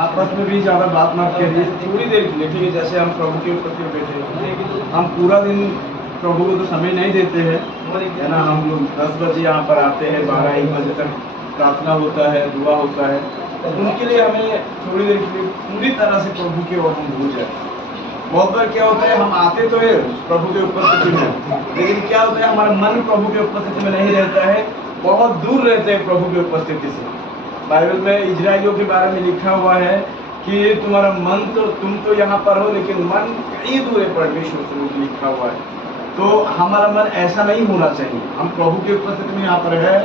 आपस में भी ज़्यादा बात मत करिए, थोड़ी देर के लिए, ठीक है। जैसे हम प्रभु के ऊपर फिर बैठे हैं, हम पूरा दिन प्रभु को तो समय नहीं देते हैं, है ना। हम लोग 10 बजे यहाँ पर आते हैं, 12-1 बजे तक प्रार्थना होता है, दुआ होता है। तो उनके लिए हमें थोड़ी देर के लिए पूरी तरह से प्रभु की ओर हम भूल जाए। बहुत बार क्या होता है, हम आते तो है प्रभु के उपस्थिति में, लेकिन क्या होता है, हमारा मन प्रभु के उपस्थिति में नहीं रहता है, बहुत दूर रहते हैं प्रभु की उपस्थिति से। बाइबल में इजराइलियों के बारे में लिखा हुआ है कि तुम्हारा मन तो, तुम तो यहाँ पर हो, लेकिन मन कहीं दूर है परमेश्वर से, लिखा हुआ है। तो हमारा मन ऐसा नहीं होना चाहिए। हम प्रभु की उपस्थिति में यहाँ पर है,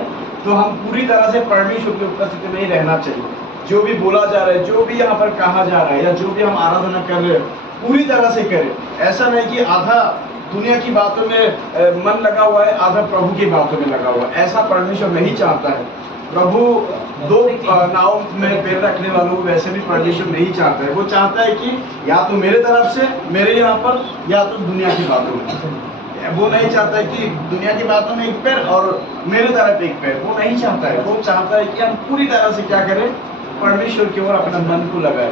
तो हम पूरी तरह से परमेश्वर की उपस्थिति में ही रहना चाहिए। जो भी बोला जा रहा है, जो भी यहाँ पर कहा जा रहा है, या जो भी हम आराधना कर रहे हैं, पूरी तरह से करें। ऐसा नहीं कि आधा दुनिया की बातों में मन लगा हुआ है, आधा प्रभु की बातों में लगा हुआ है। ऐसा परमेश्वर नहीं चाहता है। प्रभु दो नाव में पैर रखने वालों को वैसे भी परमेश्वर नहीं चाहता है। वो चाहता है कि या तो मेरे तरफ से, मेरे यहाँ पर, या तो दुनिया की बातों में। वो नहीं चाहता है कि दुनिया की बातों में एक पैर और मेरे तरफ एक पैर, वो नहीं चाहता है। वो चाहता है कि हम पूरी तरह से क्या करें, परमेश्वर की ओर अपना मन को लगाए।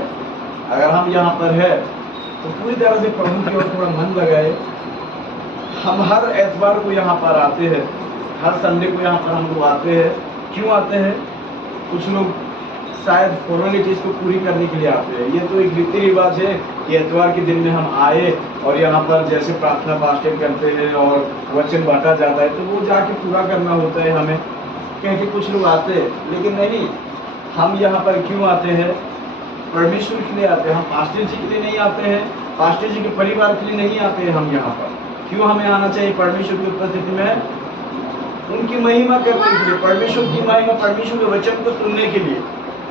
अगर हम यहाँ पर है तो पूरी तरह से प्रभु की ओर थोड़ा मन लगाए। हम हर एतवार को यहाँ पर आते हैं, हर संडे को यहाँ पर हम लोग आते हैं। क्यों आते हैं? कुछ लोग शायद फॉर्मेलिटीज को पूरी करने के लिए आते हैं। ये तो एक रीति रिवाज है कि एतवार के दिन में हम आए और यहाँ पर जैसे प्रार्थना फास्टिंग करते हैं और वचन बांटा जाता है, तो वो जाके पूरा करना होता है हमें, कह के कुछ लोग आते हैं। लेकिन नहीं, हम यहाँ पर क्यों आते हैं? परमेश्वर के लिए आते हैं। हम पास्टर जी के लिए नहीं आते हैं, पास्टर जी के परिवार के लिए नहीं आते हैं हम यहाँ पर। क्यों हमें आना चाहिए परमेश्वर की उपस्थिति में? उनकी महिमा करने के लिए, परमेश्वर की महिमा, परमेश्वर के वचन को सुनने के लिए।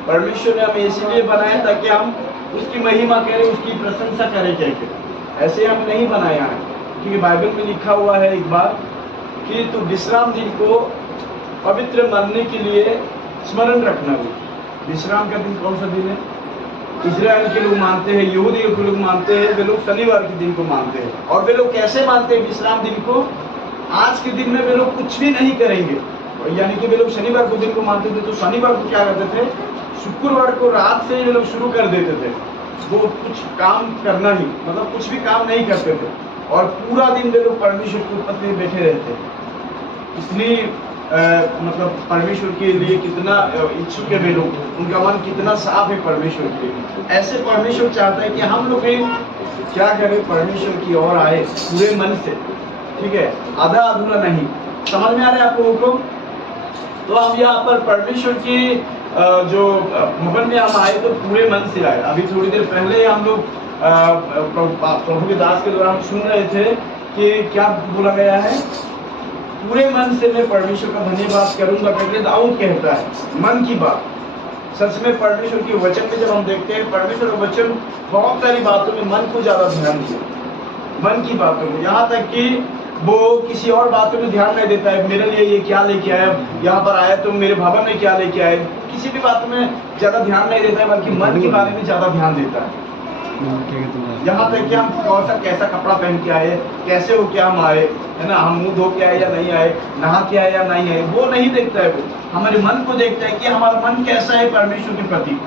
परमेश्वर ने हमें इसीलिए बनाया ताकि हम उसकी महिमा करें, उसकी प्रशंसा करें। क्या ऐसे हम नहीं बनाया है, क्योंकि बाइबल में लिखा हुआ है एक बार कि तू विश्राम दिन को पवित्र मानने के लिए स्मरण रखना। विश्राम का दिन कौन सा दिन है? इजराइल के लोग मानते हैं, यहूदी के लोग मानते हैं, वे लोग शनिवार के दिन को मानते हैं। और वे लोग कैसे मानते हैं विश्राम दिन को? आज के दिन में वे लोग कुछ भी नहीं करेंगे। यानी कि वे लोग शनिवार को दिन को मानते थे, तो शनिवार को क्या करते थे? शुक्रवार को रात से वे लोग शुरू कर देते थे वो कुछ काम करना ही, मतलब कुछ भी काम नहीं करते थे, और पूरा दिन वे लोग परमेश्वर के उपस्थिति में बैठे रहते। इसलिए मतलब परमेश्वर के लिए कितना इच्छुक है वे लोग, उनका मन कितना साफ है परमेश्वर के लिए। ऐसे परमेश्वर चाहता है कि हम लोग भी क्या करें, परमेश्वर की ओर आए पूरे मन से, ठीक है, आधा अधूरा नहीं। समझ में आ रहा है आप लोगों को? तो हम यहाँ पर परमेश्वर की जो भवन में हम आए तो पूरे मन से आए। अभी थोड़ी देर पहले हम लोग प्रभु के दास के द्वारा हम सुन रहे थे कि क्या बोला गया है, पूरे मन से मैं परमेश्वर का धन्यवाद करूंगा करके दाऊद कहता है। मन की बात, सच में परमेश्वर के वचन में जब हम देखते हैं, परमेश्वर का वचन बहुत सारी बातों में मन को ज्यादा ध्यान दिया, मन की बातों में, यहाँ तक कि वो किसी और बातों में ध्यान नहीं देता है। मेरे लिए ये क्या लेके आया, यहाँ पर आया तो मेरे भवन में क्या लेके आए, किसी भी बात में ज्यादा ध्यान नहीं देता है, बल्कि मन के बारे में ज्यादा ध्यान देता है। यहाँ तक कि हम कौन सा कैसा कपड़ा पहन के आए, कैसे हो क्या हम आए, है ना, हम मुंह धो के आए या नहीं आए, नहा के आए या नहीं आए, वो नहीं देखता है। वो हमारे मन को देखता है कि हमारा मन कैसा है परमेश्वर के प्रति,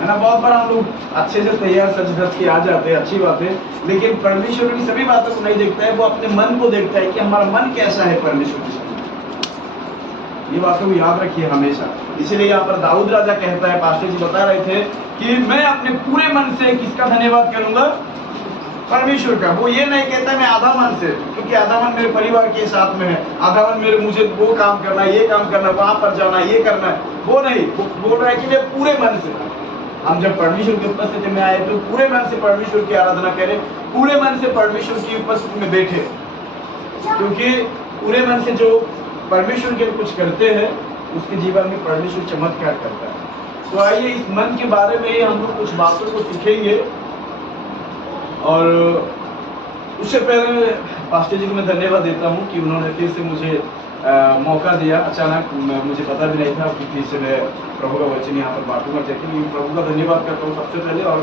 है ना। बहुत बार हम लोग अच्छे से तैयार सज धज के आ जाते हैं, अच्छी बात है, लेकिन परमेश्वर की सभी बातों को नहीं देखता है। वो अपने मन को देखता है कि हमारा मन कैसा है परमेश्वर के साथ। ये बातों को याद रखिए हमेशा। इसीलिए यहाँ पर दाऊद राजा कहता है, पास्टर जी बता रहे थे कि मैं अपने पूरे मन से किसका धन्यवाद करूंगा? परमेश्वर का। वो ये नहीं कहता मैं आधा मन से, क्योंकि आधा मन मेरे परिवार के साथ में है, आधा मन मेरे मुझे वो काम करना है, ये काम करना है, वहां पर जाना है, ये करना है, वो नहीं। वो बोल रहा है कि मैं पूरे मन से, हम जब परमेश्वर की उपस्थिति में आए तो पूरे मन से परमेश्वर की आराधना करें, पूरे मन से परमेश्वर की उपस्थिति में बैठे, क्योंकि पूरे मन से जो परमेश्वर के लिए कुछ करते हैं उसके जीवन में परमेश्वर चमत्कार करता है। तो आइए इस मन के बारे में हम लोग कुछ बातों को सीखेंगे। और उससे पहले पास्टर जी को मैं धन्यवाद देता हूँ कि उन्होंने फिर से मुझे मौका दिया। अचानक मुझे पता भी नहीं था कि फिर से मैं प्रभु का वचन यहाँ पर बांटूंगा। लेकिन प्रभु का धन्यवाद करता हूँ सबसे पहले, और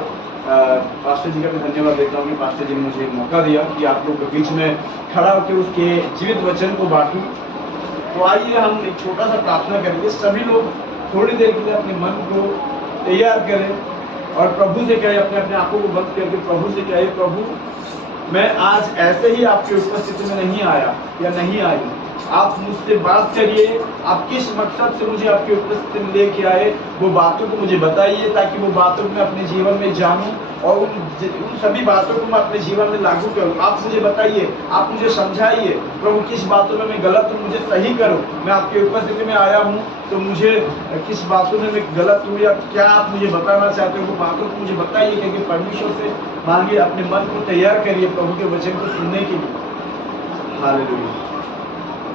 पास्टर जी का भी धन्यवाद देता हूँ कि पास्टर जी ने मुझे मौका दिया कि आप लोग के बीच में खड़ा होकर उसके जीवित वचन को बांटूं। तो आइए हम एक छोटा सा प्रार्थना करेंगे। सभी लोग थोड़ी देर के लिए अपने मन को तैयार करें और प्रभु से कहे, अपने अपने आंखों को बंद करके प्रभु से कहे, प्रभु मैं आज ऐसे ही आपकी उपस्थिति में नहीं आया या नहीं आई, आप मुझसे बात करिए, आप किस मकसद से मुझे आपकी उपस्थिति में लेके आए, वो बातों को मुझे बताइए, ताकि वो बातों को मैं अपने जीवन में जानूं और उन सभी बातों को मैं अपने जीवन में लागू करूं। आप मुझे बताइए, आप मुझे समझाइए प्रभु, किस बातों में मैं गलत हूँ, मुझे सही करो। मैं आपकी उपस्थिति में आया हूँ तो मुझे किस बातों में मैं गलत हूँ या क्या आप मुझे बताना चाहते हो, वो बातों को मुझे बताइए। क्योंकि परमेश्वर से मांगिए, अपने मन को तैयार करिए प्रभु के वचन को सुनने के लिए। हालेलुया,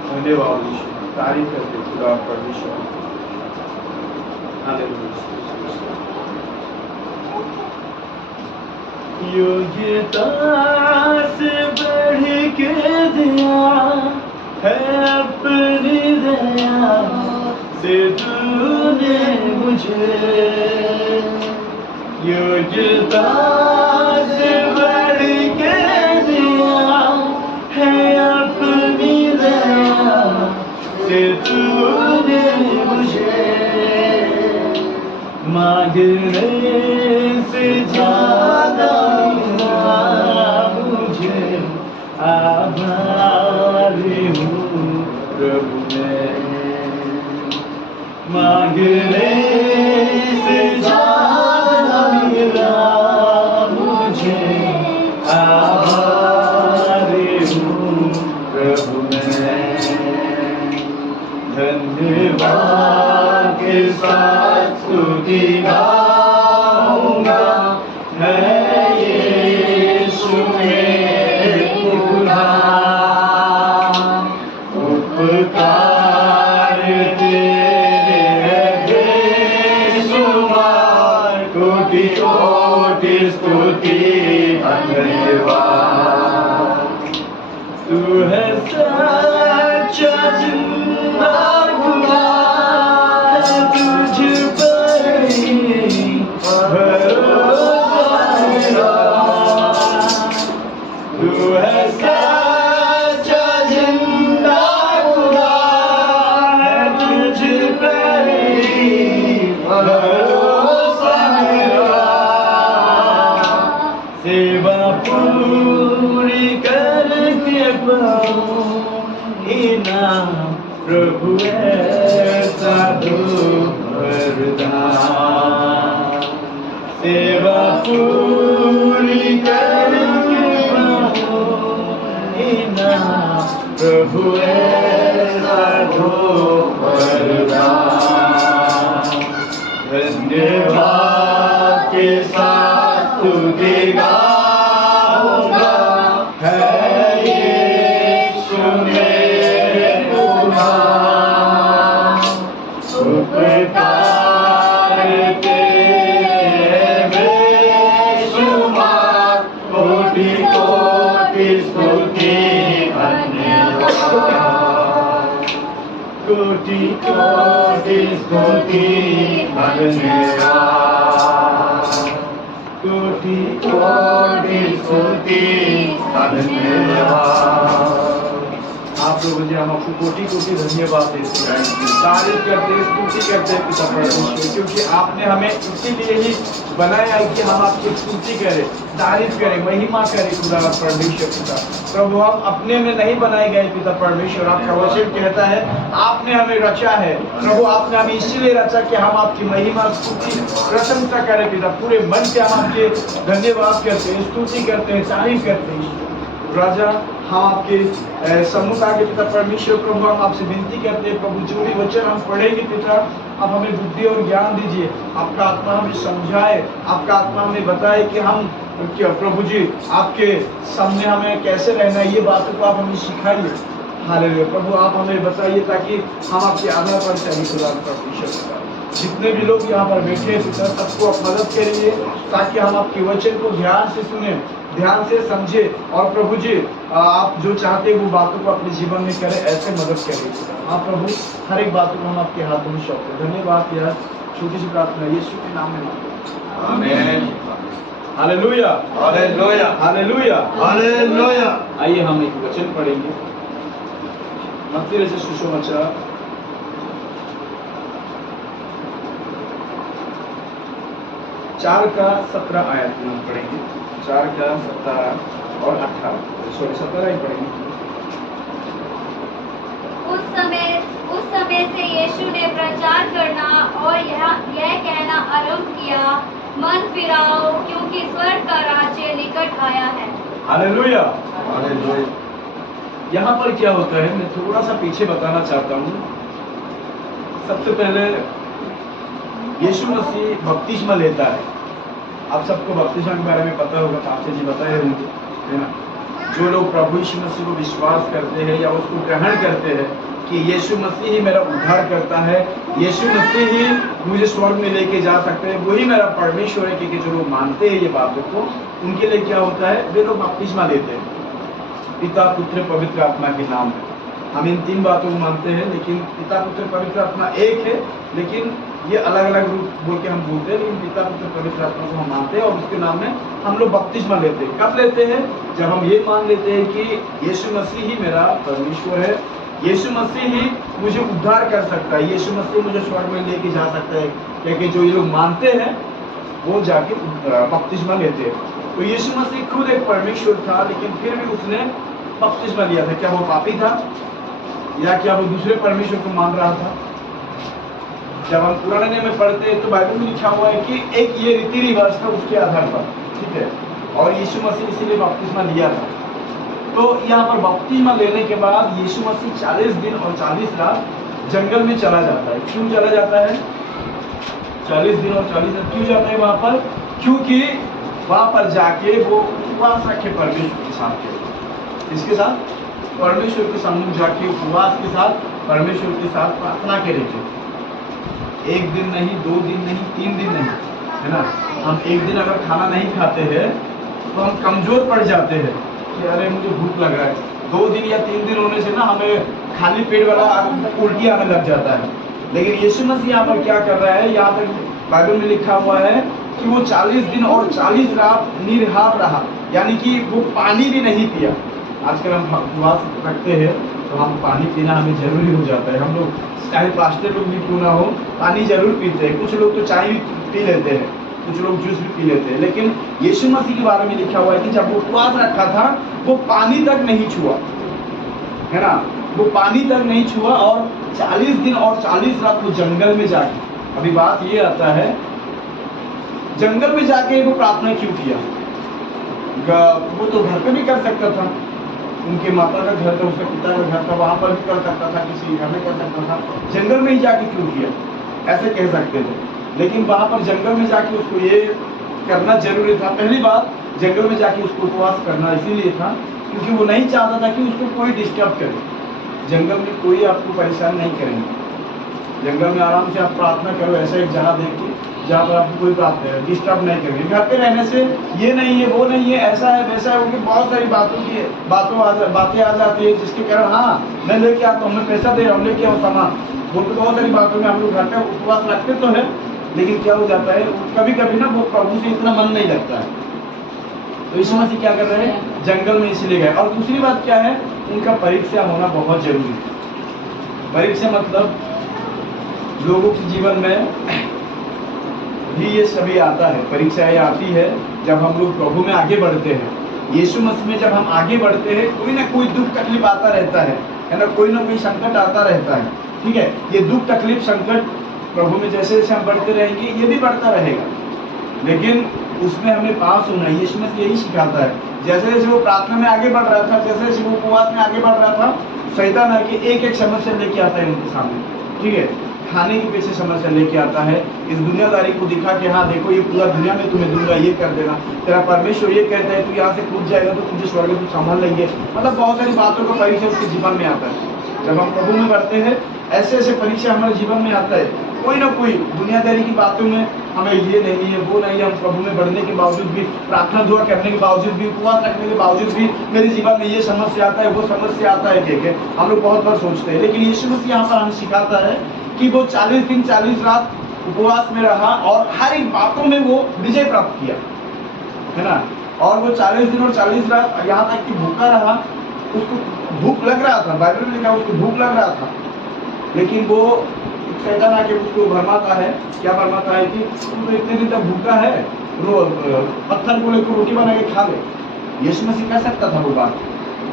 धन्यवाद यीशु, तारीफ करते खुदा परमेश्वर। हालेलुया। योग्यता से बढ़ के दिया है अपनी दया से तूने मुझे, योग्यता से बढ़ के दिया है अपनी दया से तूने मुझे, मांगने से ज्यादा मुझे आभारी हूँ प्रभु मैं, मांगने से ज्यादा मिला मुझे आभारी हूँ प्रभु मैं, धन्यवाद के साथ स्तुति गाऊंगा, है यीशु मेरे खुदा, उपकार तेरे बेशुमार, कोटि कोटि स्तुति धन्यवाद। तू है सच्चा जिंदा खुदा, तुझ पर ही भरोसा मेरा, तू है सच्चा जिंदा खुदा, तुझ पर ही भरोसा मेरा, सेवा पूरी करके पाऊं इनाम प्रभु ऐसा दो वरदान, सेवा पूरी करके पाऊं इनाम प्रभु ऐसा दो वरदान, धन्यवाद के साथ तुझे गाऊंगा, है यीशु मेरे खुदा, उपकार तेरे बेशुमार, कोटि कोटि स्तुति धन्यवाद, कोटि कोटि स्तुति धन्यवाद, कोटि कोटि स्तुति धन्यवाद। आप लोग मुझे हम आपको कोटि कोटि धन्यवाद देते हैं, तारीफ करते हैं, स्तुति करते हैं पिता परमेश्वर, क्योंकि आपने हमें इसीलिए ही बनाया कि हम आपकी स्तुति करें, तारीफ करें, महिमा करें खुदा परमेश्वर पिता। प्रभु हम अपने में नहीं बनाए गए पिता परमेश्वर, आपका वचन कहता है आपने हमें रचा है प्रभु, आपने हमें इसीलिए रचा कि हम आपकी महिमा स्तुति प्रशंसा करें पिता, पूरे मन से हम आपके धन्यवाद करते हैं, स्तुति करते हैं, तारीफ करते हैं राजा। हम आपके सम्मुख आगे पिता परमेश्वर प्रभु हम आपसे विनती करते हैं प्रभु, जो भी वचन हम पढ़ेंगे पिता, आप हमें बुद्धि और ज्ञान दीजिए, आपका आत्मा हमें समझाए, आपका आत्मा हमें बताए कि हम क्या प्रभु जी आपके सामने हमें कैसे रहना है, ये बातों को आप हमें सिखाइए। हालेलुया प्रभु, आप हमें बताइए ताकि हम आपके आधार पर चलिए खुदा परमेश्वर। जितने भी लोग यहाँ पर बैठे हैं पिता, सबको आप मदद करिए ताकि हम आपके वचन को ध्यान से सुने, ध्यान से समझे, और प्रभु जी आप जो चाहते हैं वो बातों को अपने जीवन में करें, ऐसे मदद करिए। हाँ प्रभु, हर एक बातों को हम आपके हाथों में सौंपते हैं। धन्यवाद यार, छोटी सी प्रार्थना यीशु के नाम में मांगते हैं, आमीन। Hallelujah, hallelujah, hallelujah, hallelujah. आइए हम एक वचन पढ़ेंगे, मत्ती रचित सुसमाचार 4 का 17 आयत में हम पढ़ेंगे। 4 का 17 और 18, सॉरी 17 ही पढ़ेंगे। उस समय से यीशु ने प्रचार करना और यह कहना आरंभ किया, मन फिराओ क्योंकि स्वर्ग का राज्य निकट आया है। Hallelujah, hallelujah. यहाँ पर क्या होता है, मैं थोड़ा सा पीछे बताना चाहता हूँ। सबसे पहले यीशु मसीह बपतिस्मा लेता है। आप सबको बपतिस्मा के बारे में पता होगा, पास्टर जी बताए होंगे, है ना। जो लोग प्रभु यीशु मसीह को विश्वास करते हैं या उसको ग्रहण करते हैं कि यीशु मसीह ही मेरा उद्धार करता है, यीशु मसीह ही मुझे स्वर्ग में लेके जा सकते हैं, वही मेरा परमेश्वर है, क्योंकि जो लोग मानते हैं ये बातों को, उनके लिए क्या होता है, वे लोग बपतिस्मा लेते हैं पिता पुत्र पवित्र आत्मा के नाम है। हम इन 3 बातों को मानते हैं, लेकिन पिता पुत्र पवित्र आत्मा एक है, लेकिन ये अलग अलग रूप बोल के हम बोलते हैं, लेकिन पिता पुत्र पवित्र आत्मा को हम मानते हैं और उसके नाम में हम लोग बपतिस्मा लेते हैं। कब लेते हैं? जब हम ये मान लेते हैं कि यीशु मसीह ही मेरा परमेश्वर है, यीशु मसीह ही मुझे उद्धार कर सकता है, यीशु मसीह मुझे स्वर्ग में लेके जा सकता है, क्योंकि जो ये लोग मानते हैं वो जाके बपतिस्मा लेते हैं। तो यीशु मसीह खुद एक परमेश्वर था, लेकिन फिर भी उसने बपतिस्मा लिया था। क्या वो पापी था या क्या वो दूसरे परमेश्वर को मान रहा था? जब हम पुराने नियम में पढ़ते हैं तो बाइबल में लिखा हुआ है कि एक ये रीति रिवाज था उसके आधार पर, ठीक है, और यीशु मसीह इसीलिए बपतिस्मा लिया था। तो यहाँ पर बपतिस्मा लेने के बाद यीशु मसीह 40 दिन और 40 रात जंगल में चला जाता है। क्यों चला जाता है? 40 दिन और 40 रात क्यों जाता है वहां पर? क्योंकि वहां पर जाके वो उपवास रखे परमेश्वर के साथ। इसके साथ परमेश्वर के सम्मुख जाके उपवास के साथ परमेश्वर के साथ प्रार्थना करेंगे। 1 दिन नहीं, 2 दिन नहीं, 3 दिन नहीं, है ना। हम 1 दिन अगर खाना नहीं खाते हैं तो हम कमजोर पड़ जाते हैं कि अरे मुझे भूख लग रहा है। 2 दिन या 3 दिन होने से ना हमें खाली पेट वाला उल्टी आने लग जाता है। लेकिन यीशु मसीह यहाँ पर क्या कर रहा है, यहाँ पर बाइबल में लिखा हुआ है कि वो 40 दिन और 40 रात निराहार रहा, यानी कि वो पानी भी नहीं पिया। आजकल हम उपवास रखते हैं तो हम पानी पीना हमें जरूरी हो जाता है। हम लोग चाहे पास्टर लोग भी क्यों ना हो, पानी जरूर पीते हैं। कुछ लोग तो चाय भी पी लेते हैं, कुछ लोग जूस भी पी लेते हैं। लेकिन यीशु मसीह के बारे में लिखा हुआ है कि जब वो उपवास रखा था वो पानी तक नहीं छुआ, है ना, वो पानी तक नहीं छुआ। और 40 दिन और 40 रात वो जंगल में जाके, अभी बात ये आता है, जंगल में जाके वो प्रार्थना क्यों किया? वो तो घर पे भी कर सकता था, उनके माता का घर था, उसके पिता का घर था, वहां पर भी कर सकता था, किसी घर में कर सकता था। जंगल में ही जाके क्यों किया? ऐसे कह सकते थे। लेकिन वहां पर जंगल में जाके उसको ये करना जरूरी था। पहली बात, जंगल में जाके उसको उपवास करना इसीलिए था क्योंकि वो नहीं चाहता था कि उसको कोई डिस्टर्ब करे। जंगल में कोई आपको परेशान नहीं करेंगे। जंगल में आराम से आप प्रार्थना करो, ऐसा एक जगह देखिए जहाँ पर आपको कोई प्रार्थना डिस्टर्ब नहीं करेंगे। घर पे रहने से ये नहीं है, वो नहीं है, ऐसा है, वैसा है, उनकी बहुत सारी बातें आ जाती है, जिसके कारण हाँ मैं लेके आता हूँ, मैं पैसा दे रहा हूँ, लेके आओ सामान, वो तो बहुत सारी बातों में हम लोग घर पे उपवास रखते तो है। लेकिन क्या हो जाता है, कभी कभी ना वो प्रभु से इतना मन नहीं लगता है। तो यीशु मसीह क्या कर रहे हैं? जंगल में इसलिए गए। और दूसरी बात क्या है, उनका परीक्षा होना बहुत जरूरी है। परीक्षा मतलब लोगों के जीवन में भी ये सभी आता है, परीक्षाएं आती है जब हम लोग प्रभु में आगे बढ़ते हैं। यीशु मसीह में जब हम आगे बढ़ते हैं, कोई ना कोई दुख तकलीफ आता रहता है ना, कोई ना कोई संकट आता रहता है, ठीक है। ये दुख तकलीफ संकट प्रभु में जैसे जैसे हम बढ़ते रहेंगे ये भी बढ़ता रहेगा, लेकिन उसमें हमें पास होना है। यीशु मसीह यही सिखाता है। जैसे जैसे वो प्रार्थना में आगे बढ़ रहा था, जैसे जैसे वो उपवास में आगे बढ़ रहा था, शैतान आके एक एक समस्या लेके आता है उनके सामने, ठीक है। खाने के पीछे समस्या लेके आता है, इस दुनियादारी को दिखा के हाँ देखो ये पूरा दुनिया में तुम्हें दूंगा, ये कर देना, तेरा परमेश्वर ये कहता है तू यहाँ से कूद जाएगा तो तुझे स्वर्ग में संभाल लेंगे। मतलब बहुत सारी बातों का परीक्षा उसके जीवन में आता है। जब हम प्रभु में बढ़ते हैं, ऐसे ऐसे परीक्षा हमारे जीवन में आता है। कोई ना कोई दुनियादारी की बातों में हमें ये नहीं है, वो नहीं है, हम प्रभु में बढ़ने के बावजूद भी, प्रार्थना दुआ करने के बावजूद भी, उपवास रखने के बावजूद भी मेरे जीवन में ये समस्या आता है, वो समस्या आता है, ठीक है। हम लोग बहुत बार सोचते हैं, लेकिन यीशु मसीह यहाँ पर हमें सिखाता है कि वो 40 दिन 40 रात उपवास में रहा और हर एक बातों में वो विजय प्राप्त किया, है ना। और वो 40 दिन और 40 रात यहाँ तक कि भूखा रहा, उसको भूख लग रहा था, बाइबल में लिखा उसको भूख लग रहा था, लेकिन वो शैतान आके उसको भरमाता है, क्या भरमाता है कि तू तो इतने दिन तक भूखा है, पत्थर को लेकर रोटी बना के खा ले। यीशु मसीह कह सकता था वो बात,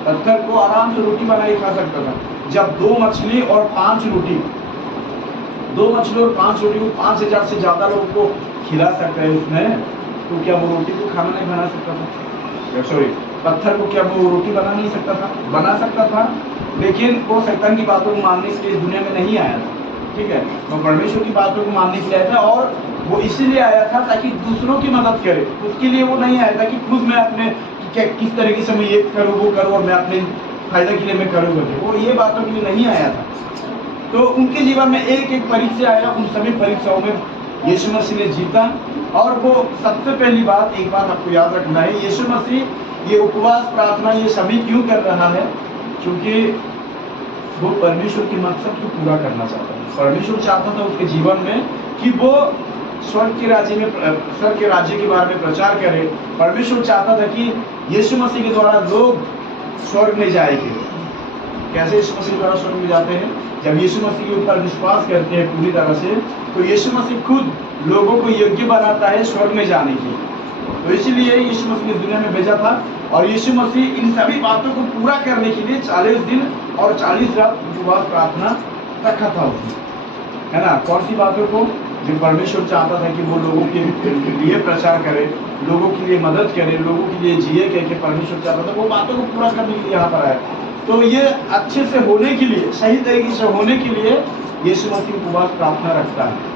पत्थर को आराम से रोटी बना के खा सकता था। जब 2 मछली और 5 रोटी को 5,000 से ज्यादा लोगों को खिला सकता है उसमें, तो क्या वो रोटी को खाना नहीं बना सकता था? सॉरी, पत्थर को क्या वो रोटी बना नहीं सकता था? बना सकता था, लेकिन वो शैतान की बातों को मानने के लिए इस दुनिया में नहीं आया था। ठीक है, तो परमेश्वर की बातों को मानने के लिए आया था, और वो इसीलिए आया था ताकि दूसरों की मदद करे। उसके लिए वो नहीं आया था कि खुद मैं अपने किस तरीके से मैं ये करूँ वो करूँ और मैं अपने फायदे के लिए मैं करूँगा, वो ये बातों के लिए नहीं आया था। तो उनके जीवन में एक एक परीक्षा आया, उन सभी परीक्षाओं में यीशु मसीह ने जीता। और वो सबसे पहली बात, एक बात आपको याद रखना है, यीशु मसीह ये उपवास प्रार्थना ये सभी क्यों कर रहा है? क्योंकि वो परमेश्वर के मकसद को पूरा करना चाहता है। परमेश्वर चाहता था उसके जीवन में कि वो स्वर्ग के राज्य के बारे में प्रचार करे। परमेश्वर चाहता था कि यीशु मसीह के द्वारा लोग स्वर्ग में जाएंगे। कैसे यीशु मसीह द्वारा स्वर्ग में जाते हैं? जब यीशु मसीह के ऊपर विश्वास करते हैं पूरी तरह से, तो यीशु मसीह खुद लोगों को योग्य बनाता है स्वर्ग में जाने की। तो इसीलिए यीशु मसीह ने दुनिया में भेजा था, और यीशु मसीह इन सभी बातों को पूरा करने के लिए 40 दिन और 40 रात उपवास प्रार्थना रखा था उसने, है ना। कौन सी बातों को? जो परमेश्वर चाहता था कि वो लोगों के लिए प्रचार करे, लोगों के लिए मदद करे, लोगों के लिए जिए, कह परमेश्वर चाहता था, वो बातों को पूरा करने के लिए यहाँ पर आया। तो ये अच्छे से होने के लिए, सही तरीके से होने के लिए यीशु मसीह उपवास प्रार्थना रखता है।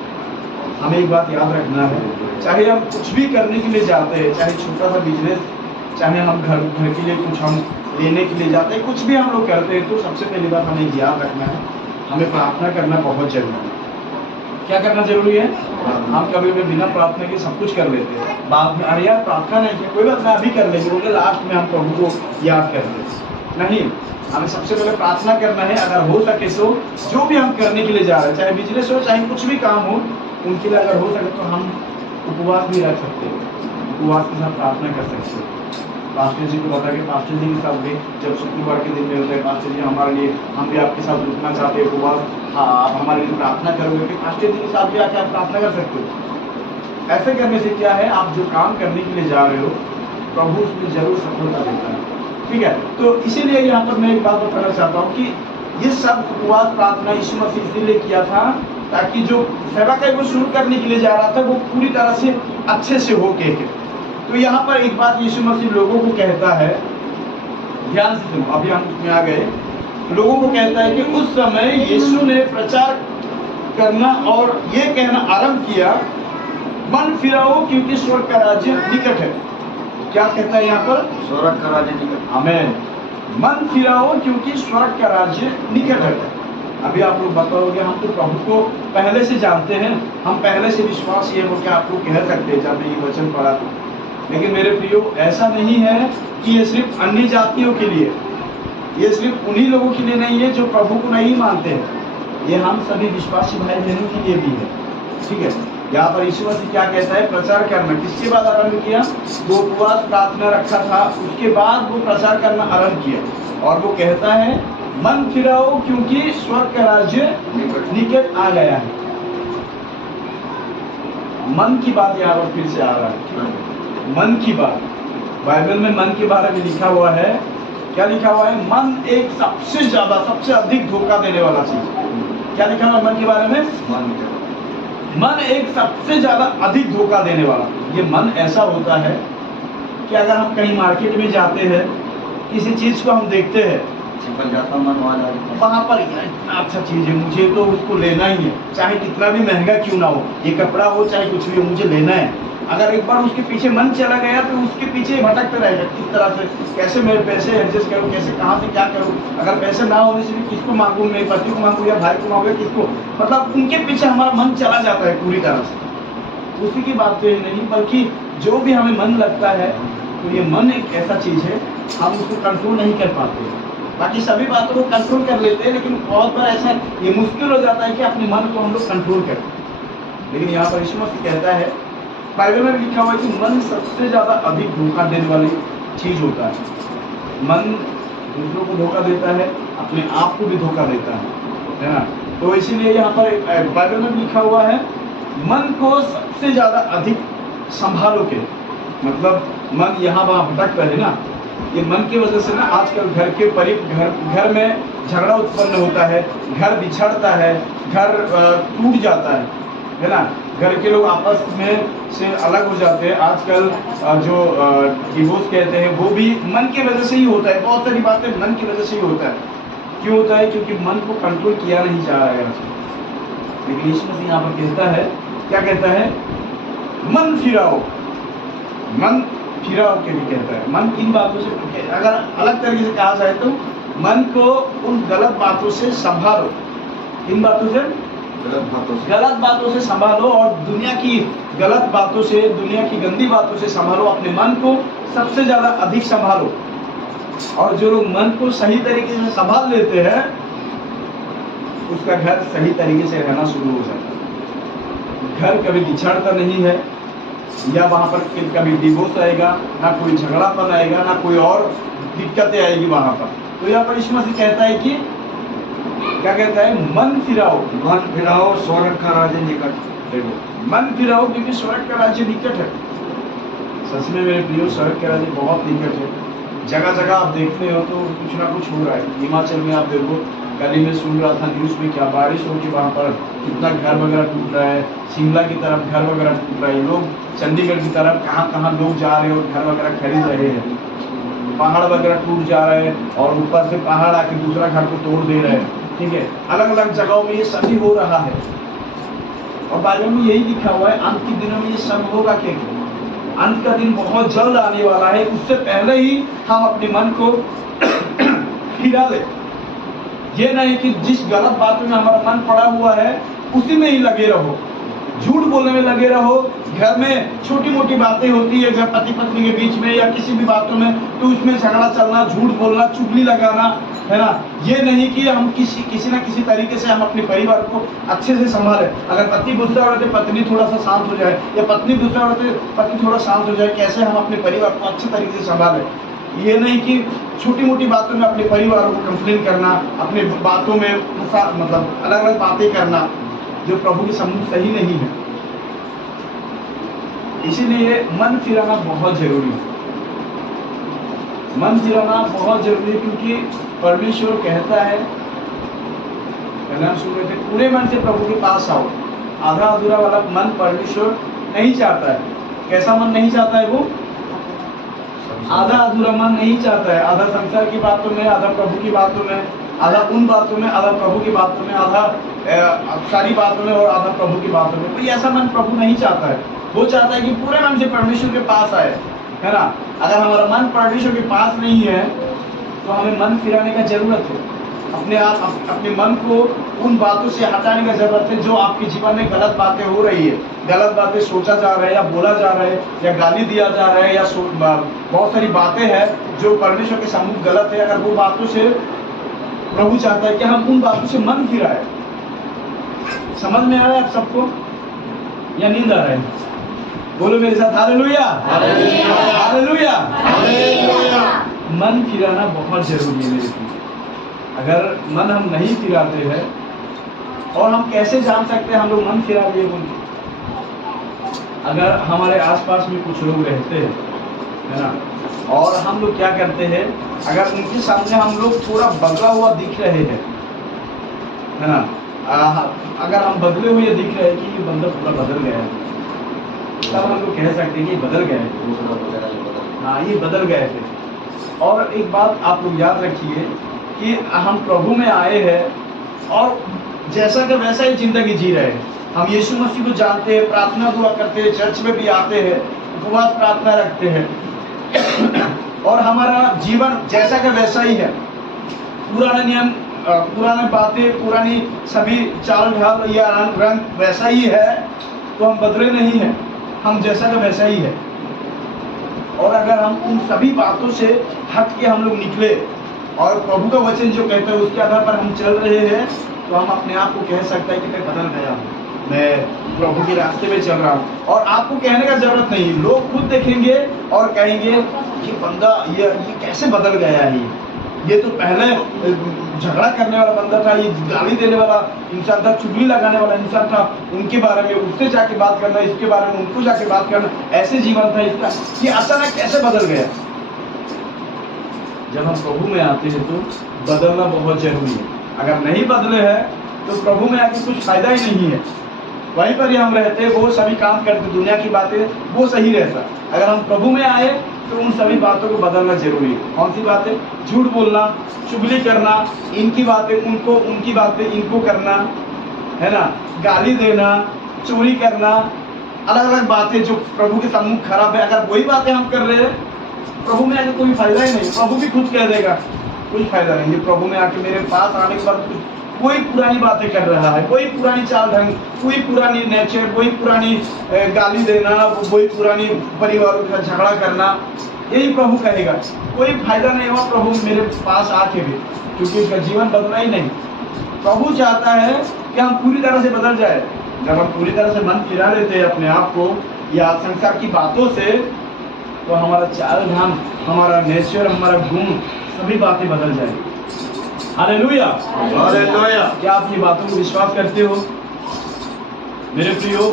हमें एक बात याद रखना है, चाहे हम कुछ भी करने के लिए जाते हैं, चाहे छोटा सा बिजनेस, चाहे हम घर के लिए कुछ हम लेने के लिए जाते हैं, कुछ भी हम लोग करते हैं, तो सबसे पहली बात हमें याद रखना है, हमें प्रार्थना करना बहुत जरूरी है। क्या करना जरूरी है? हम कभी भी बिना प्रार्थना के सब कुछ कर लेते हैं, बाद में अरे यार प्रार्थना नहीं किया, कोई बात नहीं अभी कर लेंगे, बोले लास्ट में हम प्रभु को याद कर लेंगे। नहीं, हमें सबसे पहले प्रार्थना करना है। अगर हो सके तो जो भी हम करने के लिए जा रहे हैं, चाहे बिजनेस हो चाहे कुछ भी काम हो, उनके लिए अगर हो सके तो हम उपवास भी रख सकते हैं, उपवास के साथ प्रार्थना कर सकते हैं। पास्टर जी को बता के पास्टर जी के साथ भी जब शुक्रवार के दिन में होते हैं, पास्टर जी हमारे लिए, हम भी आपके साथ रुकना चाहते हैं उपवास, हाँ आप हमारे लिए प्रार्थना करोगे, कि पास्टर जी के साथ भी आके आप प्रार्थना कर सकते हो। ऐसे करने से क्या है, आप जो काम करने के लिए जा रहे हो प्रभु उसमें जरूर सफलता देता है। ठीक है, तो इसीलिए यहाँ पर मैं एक बात बताना चाहता हूँ कि ये सब उपवास प्रार्थना यीशु मसीह इसीलिए किया था ताकि जो सेवा का वो शुरू करने के लिए जा रहा था वो पूरी तरह से अच्छे से हो के। तो यहाँ पर एक बात यीशु मसीह लोगों को कहता है, ध्यान से सुनो, अभी हम उसमें आ गए। लोगों को कहता है कि उस समय यीशु ने प्रचार करना और ये कहना आरंभ किया, मन फिराओ क्योंकि स्वर्ग का राज्य निकट है। क्या कहता है यहाँ पर? स्वर्ग का राज्य निकट। आमीन। मन फिराओ क्योंकि स्वर्ग का राज्य निकट है। अभी आप लोग बताओगे हम तो प्रभु को पहले से जानते हैं, हम पहले से विश्वास ये हो कि आपको कह सकते हैं जब ये वचन पढ़ा था। लेकिन मेरे प्रियो, ऐसा नहीं है कि ये सिर्फ अन्य जातियों के लिए, ये सिर्फ उन्हीं लोगों के लिए नहीं है जो प्रभु को नहीं मानते हैं, ये हम सभी विश्वासी भाई बहनों के लिए भी है। ठीक है, यहाँ पर यीशु मसीह क्या कहता है? प्रचार करना किसके बाद आरंभ किया? वो उपवास प्रार्थना रखा था, उसके बाद वो प्रचार करना आरंभ किया, और वो कहता है मन फिराओ क्योंकि स्वर्ग का राज्य निकट आ गया है। मन की बात यहाँ पर फिर से आ रहा है, मन की बात। बाइबल में मन के बारे में लिखा हुआ है, क्या लिखा हुआ है? मन एक सबसे ज्यादा, सबसे अधिक धोखा देने वाला चीज। क्या लिखा हुआ है मन के बारे में? मन एक सबसे ज्यादा अधिक धोखा देने वाला। ये मन ऐसा होता है कि अगर हम कहीं मार्केट में जाते हैं, किसी चीज को हम देखते हैं, वहाँ पर इतना अच्छा चीज है, मुझे तो उसको लेना ही है, चाहे कितना भी महंगा क्यों ना हो, ये कपड़ा हो चाहे कुछ भी हो, मुझे लेना है। अगर एक बार उसके पीछे मन चला गया तो उसके पीछे भटकते रहेगा, किस तरह से, कैसे मैं पैसे एडजस्ट करूँ, कैसे कहाँ से क्या करूँ, अगर पैसे ना होने से भी किसको मांगूँ, मेरे पति को मांगूँ या भाई को मांगूँ, किसको, मतलब उनके पीछे हमारा मन चला जाता है पूरी तरह से। उसी की बात तो नहीं, बल्कि जो भी हमें मन लगता है, तो ये मन एक ऐसा चीज है हम उसको कंट्रोल नहीं कर पाते। बाकी सभी बातों को कंट्रोल कर लेते हैं, लेकिन बहुत बार ऐसा ये मुश्किल हो जाता है कि अपने मन को हम लोग कंट्रोल करें। लेकिन यहाँ पर यीशु मसीह कहता है, बाइबल में लिखा हुआ है कि मन सबसे ज्यादा अधिक धोखा देने वाली चीज होता है। मन दूसरों को धोखा देता है, अपने आप को भी धोखा देता है ना। तो इसीलिए यहाँ पर बाइबल में लिखा हुआ है, मन को सबसे ज्यादा अधिक संभालो के, मतलब मन यहाँ वहाँ भटकता है ना, ये मन की वजह से ना आजकल घर में झगड़ा उत्पन्न होता है, घर बिछड़ता है, घर टूट जाता है ना, घर के लोग आपस में से अलग हो जाते हैं। आजकल जो डिवोर्स कहते हैं वो भी मन की वजह से ही होता है, बहुत सारी बातें मन की वजह से ही होता है। क्यों होता है? क्योंकि मन को कंट्रोल किया नहीं जा रहा है आजकल। लेकिन यीशु मसीह यहाँ पर कहता है, क्या कहता है? मन फिराओ, मन फिराओ के भी कहता है। मन इन बातों से, अगर अलग तरीके से कहा जाए तो मन को उन गलत बातों से संभालो, इन बातों से, गलत बातों से संभालो, और दुनिया की गलत बातों से, दुनिया की गंदी बातों से संभालो। अपने मन को सबसे ज्यादा अधिक संभालो। और जो लोग मन को सही तरीके से संभाल लेते हैं, उसका घर सही तरीके से रहना शुरू हो जाता है। घर कभी बिछड़ता नहीं है, या वहां पर कभी डिवोर्स आएगा, ना कोई झगड़ापन आएगा, ना कोई और दिक्कतें आएगी वहां पर। तो यहाँ पर यीशु मसीह कहता है कि, क्या कहता है? मन फिराओ, स्वर्ग का राज्य निकट। देखो, मन फिराओ क्योंकि स्वर्ग का राज्य निकट है। सच में मेरे प्रियो, स्वर्ग का राज्य बहुत निकट है। जगह जगह आप देखते हो तो कुछ ना कुछ हो रहा है। हिमाचल में आप देखो, कल ही मैं सुन रहा था न्यूज़ में, क्या बारिश हो कि वहाँ पर कितना घर वगैरह टूट रहा है। शिमला की तरफ घर वगैरह टूट रहा है, लोग चंडीगढ़ की तरफ कहाँ कहाँ लोग जा रहे हैं और घर वगैरह खरीद रहे हैं। पहाड़ वगैरह टूट जा रहे हैं और ऊपर से पहाड़ आके दूसरा घर को तोड़ दे रहे हैं। ठीक है, अलग अलग जगहों में ये सभी हो रहा है। और बाइबल में यही लिखा हुआ है, अंत के दिनों में ये सब होगा। क्या अंत का दिन बहुत जल्द आने वाला है, उससे पहले ही हम अपने मन को फिरा ले। ये नहीं कि जिस गलत बात में हमारा मन पड़ा हुआ है उसी में ही लगे रहो, झूठ बोलने में लगे रहो। घर में छोटी मोटी बातें होती है, घर पति पत्नी के बीच में या किसी भी बातों में, तो उसमें झगड़ा चलना, झूठ बोलना, चुगली लगाना, है ना। ये नहीं कि हम किसी ना किसी तरीके से हम अपने परिवार को अच्छे से संभालें। अगर पति गुस्सा हो रहे थे, पत्नी थोड़ा सा शांत हो जाए, या पत्नी गुस्सा हो रहे थे, पति थोड़ा शांत हो जाए। कैसे हम अपने परिवार को अच्छे तरीके से संभालें। ये नहीं कि छोटी मोटी बातों में अपने परिवार को कंप्लेन करना, अपने बातों में मतलब अलग अलग बातें करना, जो प्रभु के सम्मुख सही नहीं है। इसीलिए मन फिराना बहुत जरूरी है। मन फिराना बहुत जरूरी है, क्योंकि परमेश्वर कहता है, पहले हम सुन रहे थे, पूरे मन से प्रभु के पास आओ। आधा अधूरा वाला मन परमेश्वर नहीं चाहता है। कैसा मन नहीं चाहता है? वो आधा अधूरा मन नहीं चाहता है। आधा संसार की बातों में, आधा प्रभु की बातों में, आधा उन बातों में, आधा प्रभु की बातों में, आधा सारी बातों में और आधा प्रभु की बातों में। कोई ऐसा मन प्रभु नहीं चाहता है। वो चाहता है कि पूरे मन से परमेश्वर के पास आए, है ना। अगर हमारा मन परमेश्वर के पास नहीं है तो हमें मन फिराने का जरूरत है। अपने मन को उन बातों से हटाने का जरूरत है जो आपके जीवन में गलत बातें हो रही है, गलत बातें सोचा जा रहा है या बोला जा रहा है या गाली दिया जा रहा है, या बहुत सारी बातें हैं जो परमेश्वर के सम्मुख गलत है। अगर वो बातों से प्रभु चाहता है कि हम उन बातों से मन फिराए। समझ में आ रहा है आप सबको या नींद आ रहा है? बोलो मेरे साथ, हालेलुया, हालेलुया, हालेलुया। मन फिराना बहुत जरूरी है मेरे लिए। अगर मन हम नहीं फिराते हैं, और हम कैसे जान सकते हैं हम लोग मन फिरा लिए बोल? अगर हमारे आसपास में कुछ लोग रहते हैं, है ना, और हम लोग क्या करते हैं, अगर उनके सामने हम लोग थोड़ा बदला हुआ दिख रहे हैं, है ना, अगर हम बदले हुए दिख रहे हैं कि ये बंदा पूरा बदल गया है, तब हम लोग कह सकते हैं कि बदल गए हैं। हाँ, ये बदल गए थे। और एक बात आप लोग याद रखिए कि हम प्रभु में आए हैं और जैसा कि वैसा ही जिंदगी जी रहे हैं। हम यीशु मसीह को जानते हैं, प्रार्थना दुआ करते हैं, चर्च में भी आते हैं, उपवास प्रार्थना रखते हैं और हमारा जीवन जैसा कि वैसा ही है। पुराने नियम, पुराने बातें, पुरानी सभी चाल ढाल या रंग वैसा ही है, तो हम बदले नहीं हैं, हम जैसा का वैसा ही है। और अगर हम उन सभी बातों से हट के हम लोग निकले और प्रभु का वचन जो कहता है उसके आधार पर हम चल रहे हैं, तो हम अपने आप को कह सकते हैं कि मैं बदल गया हूँ, मैं प्रभु के रास्ते में चल रहा हूँ। और आपको कहने का जरूरत नहीं, लोग खुद देखेंगे और कहेंगे ये बंदा ये कैसे बदल गया है, ये तो पहले झगड़ा करने वाला बंदा था, ये गाली देने वाला इंसान था, चुगली लगाने वाला इंसान था, उनके बारे में उससे जाके बात करना, इसके बारे में उनको जाके बात करना, ऐसे जीवन था इसका। ये अचानक कैसे बदल गया? जब हम प्रभु में आते हैं तो बदलना बहुत जरूरी है। अगर नहीं बदले हैं तो प्रभु में आके कुछ फायदा ही नहीं है। वहीं पर ही हम रहते, वो सभी काम करते, दुनिया की बातें वो सही रहता। अगर हम प्रभु में आए तो उन सभी बातों को बदलना जरूरी है। कौन सी बातें? झूठ बोलना, चुगली करना, इनकी बातें उनको, उनकी बातें इनको करना, है ना, गाली देना, चोरी करना, अलग अलग बातें जो प्रभु के सम्मुख खराब है। अगर वही बातें हम कर रहे हैं, प्रभु में आके कोई फायदा ही नहीं। प्रभु भी खुद कह देगा कोई फायदा नहीं है। प्रभु में आके मेरे पास आने के बाद कोई पुरानी बातें कर रहा है, कोई पुरानी चाल ढंग, कोई पुरानी नेचर, कोई पुरानी गाली देना, कोई पुरानी परिवारों के साथ झगड़ा करना, यही प्रभु कहेगा। कोई फायदा नहीं हुआ प्रभु मेरे पास आके भी, क्योंकि उसका जीवन बदला ही नहीं। प्रभु चाहता है कि हम पूरी तरह से बदल जाए। जब हम पूरी तरह से मन फिरा लेते हैं अपने आप को या संसार की बातों से, तो हमारा चाल ढंग, हमारा नेचर, हमारा गुण, सभी बातें बदल जाएंगी। Hallelujah, hallelujah. क्या आप ये बातों को विश्वास करते हो? मेरे प्रियो,